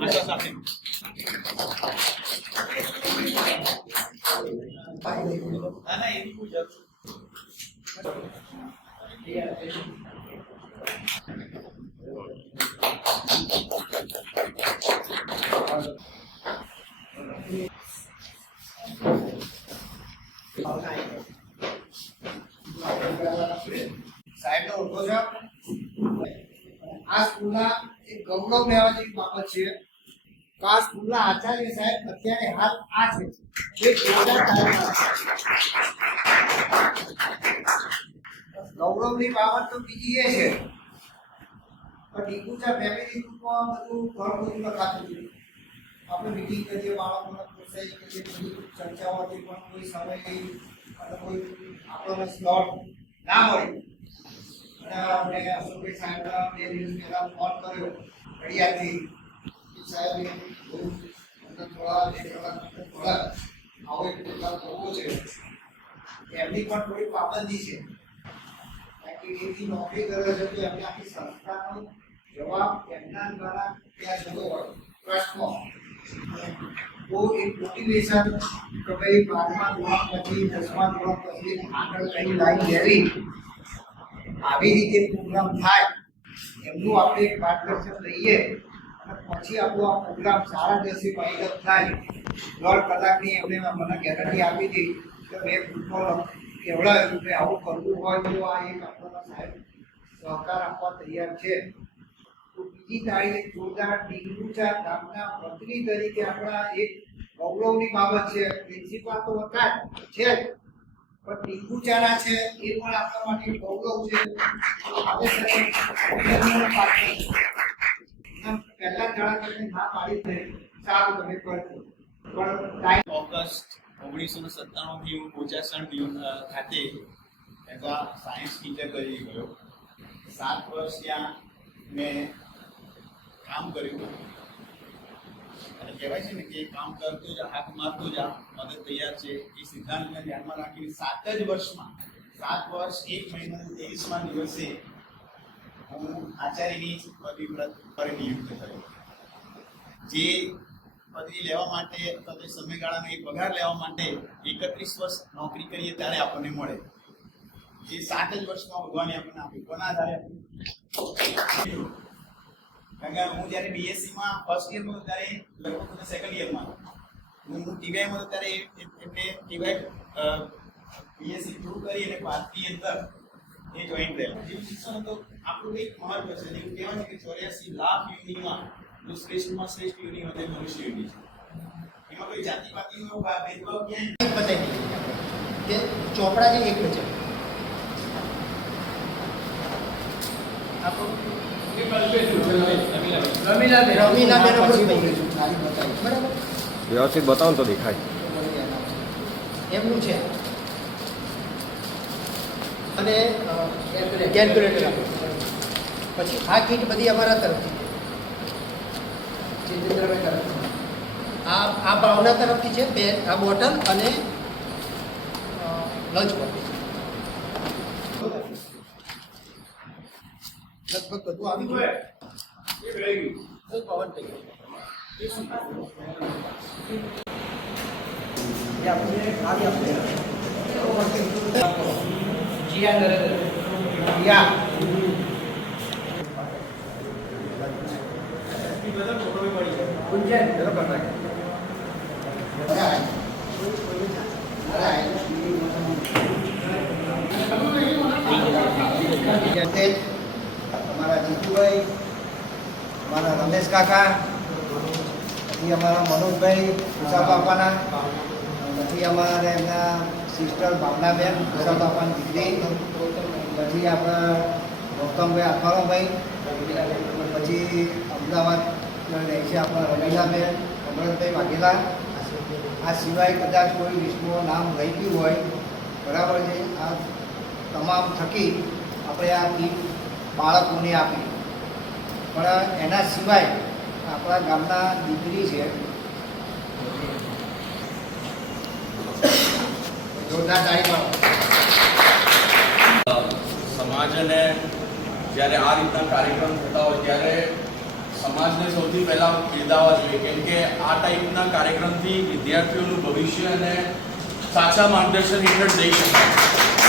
બધાની આશા સાથે ના ના એની કોઈ જરૂર સાહેબનો ઓળખો છો આ સ્કૂલના એક ગૌરવ લેવા જેવી બાબત છે આ સ્કૂલના આચાર્ય સાહેબ અત્યારે હાલ આ છે. એક ગૌરવની બાબત તો બીજી એ છે. પણ ડીકુચા ફેમિલી ગ્રુપમાં બધું ઘણું બધું લખાતું છે આપણે મીટિંગ કરીએ, બાળકોને પ્રોત્સાહિત કરીએ, બધી ચર્ચાઓથી પણ કોઈ સમય અને કોઈ આપણને સ્લોટ ના મળે અને આપણે અશોકભાઈ સાહેબના બે દિવસ પહેલાં ફોન કર્યો, ઘડિયાળથી. સાહેબ થોડા બે કલાક આવો એક કલાક થવો છે. એમની પણ થોડી પાબંદી છે. એવી નોકરી કરે છે તો એમને સંસ્થાનો જવાબ એમના દ્વારા ત્યાં જતો હોય એક મોટિવેશન કે બારમા ધોરણ પછી, દસમા ધોરણ પછી આગળ કઈ લાઈન લેવી, આવી રીતે પ્રોગ્રામ થાય, એમનું આપણે એક માર્ગદર્શન લઈએ પછી આપણો આ પ્રોગ્રામ સારા દિવસે પાયદત થાય. દોઢ કલાકની એમને મને ગેરંટી આપી હતી કે મેં ગ્રુપો કેવડાવ્યું કે આવું કરવું હોય તો આ એક આપણને સાહેબ સહકાર આપવા તૈયાર છે. તો બીજી તારીખ જોરદાર ડીંગુચા ગામના મંત્રી તરીકે આપણા એક ગૌરવની બાબત છે. પ્રિન્સિપાલ તો હતા છે જ. પણ ટીકુચારા છે, એ પણ આપણા માટે ગૌરવ છે. ઓગસ્ટ ઓગણીસો ને સત્તાણું થી હું કોચાસણ ખાતે એઝ અ સાયન્સ ટીચર કરી ગયો. સાત વર્ષ ત્યાં મેં કામ કર્યું. અને કહેવાય છે ને કે કામ કરતો જ, હાથ મારતો જ મદદ તૈયાર છે. એ સિદ્ધાંતને ધ્યાનમાં રાખીને સાત જ વર્ષમાં, સાત વર્ષ, એક મહિના ત્રેવીસમાં દિવસે હું આચાર્યની પદવી પર નિયુક્ત થયો. જે પદવી લેવા માટે અથવા તો સમયગાળાનો એ પગાર લેવા માટે એકત્રીસ વર્ષ નોકરી કરીએ ત્યારે આપણને મળે. જે સાત જ વર્ષમાં ભગવાને આપણને આપ્યું. કોના આધારે કારણ કે હું જ્યારે બીએસસી માં ફર્સ્ટ યરમાં હતો ત્યારે લગભગ સેકન્ડ યરમાં હું ટીવાયમાં હતો ત્યારે એમને ટીવાય બીએસસી પૂરું કરી અને ભારતની અંદર એ જોઈન થયેલા. જેવું શિક્ષણ તો આપણું એક મહત્વ છે. એવું કહેવાય કે ચોર્યાસી લાખ યુનિમાં જો શ્રેષ્ઠમાં શ્રેષ્ઠ યોની હોય મનુષ્ય યોની છે એમાં કોઈ જાતિ પાતિ નો ભેદભાવ ક્યાંય પતે કે ચોપડા જે એક બરાબર વ્યવસ્થિત બતાવો તો દેખાય. એમનું છે. અને કેલ્ક્યુલેટર પછી આ કીટ બધી અમારા તરફથી. ચિંતેન્દ્રભાઈ તરફથી આ આ ભાવના તરફથી છે બે, આ બોટલ અને લંચ બોટલ લગભગ બધું આવી ગયું બસ પવન થઈ ગયો. એ આપણે ખાલી આપણે. જીયા નરેન્દ્ર. જીયા ગુંજન બરાબર અમારા જીતુભાઈ અમારા રમેશ કાકા પછી અમારા મનોજભાઈ ઉષા બાપાના પછી અમારા એમના સિસ્ટર ભાવનાબેન ઉષા બાપાની દીકરી પછી આપણા ગૌતમભાઈ અખારોભાઈ પછી અમદાવાદ રહે છે આપણા રમીલાબેન અમરતભાઈ આ સિવાય કદાચ કોઈ લિસ્ટમાં નામ રહી ગયું હોય, બરાબર છે? આ તમામ થકી આપણે આ કીટ બાળકોને આપી. પણ એના સિવાય આપણા ગામના દીકરી છે, જોરદાર પાડો. સમાજને જ્યારે આ રીતના કાર્યક્રમ થતા હોય, ત્યારે સમાજને સૌથી પહેલાં બિરદાવવા જોઈએ. કેમ કે આ ટાઈપના કાર્યક્રમથી વિદ્યાર્થીઓનું ભવિષ્ય અને સાચા માર્ગદર્શન હેઠળ જઈ શકાય.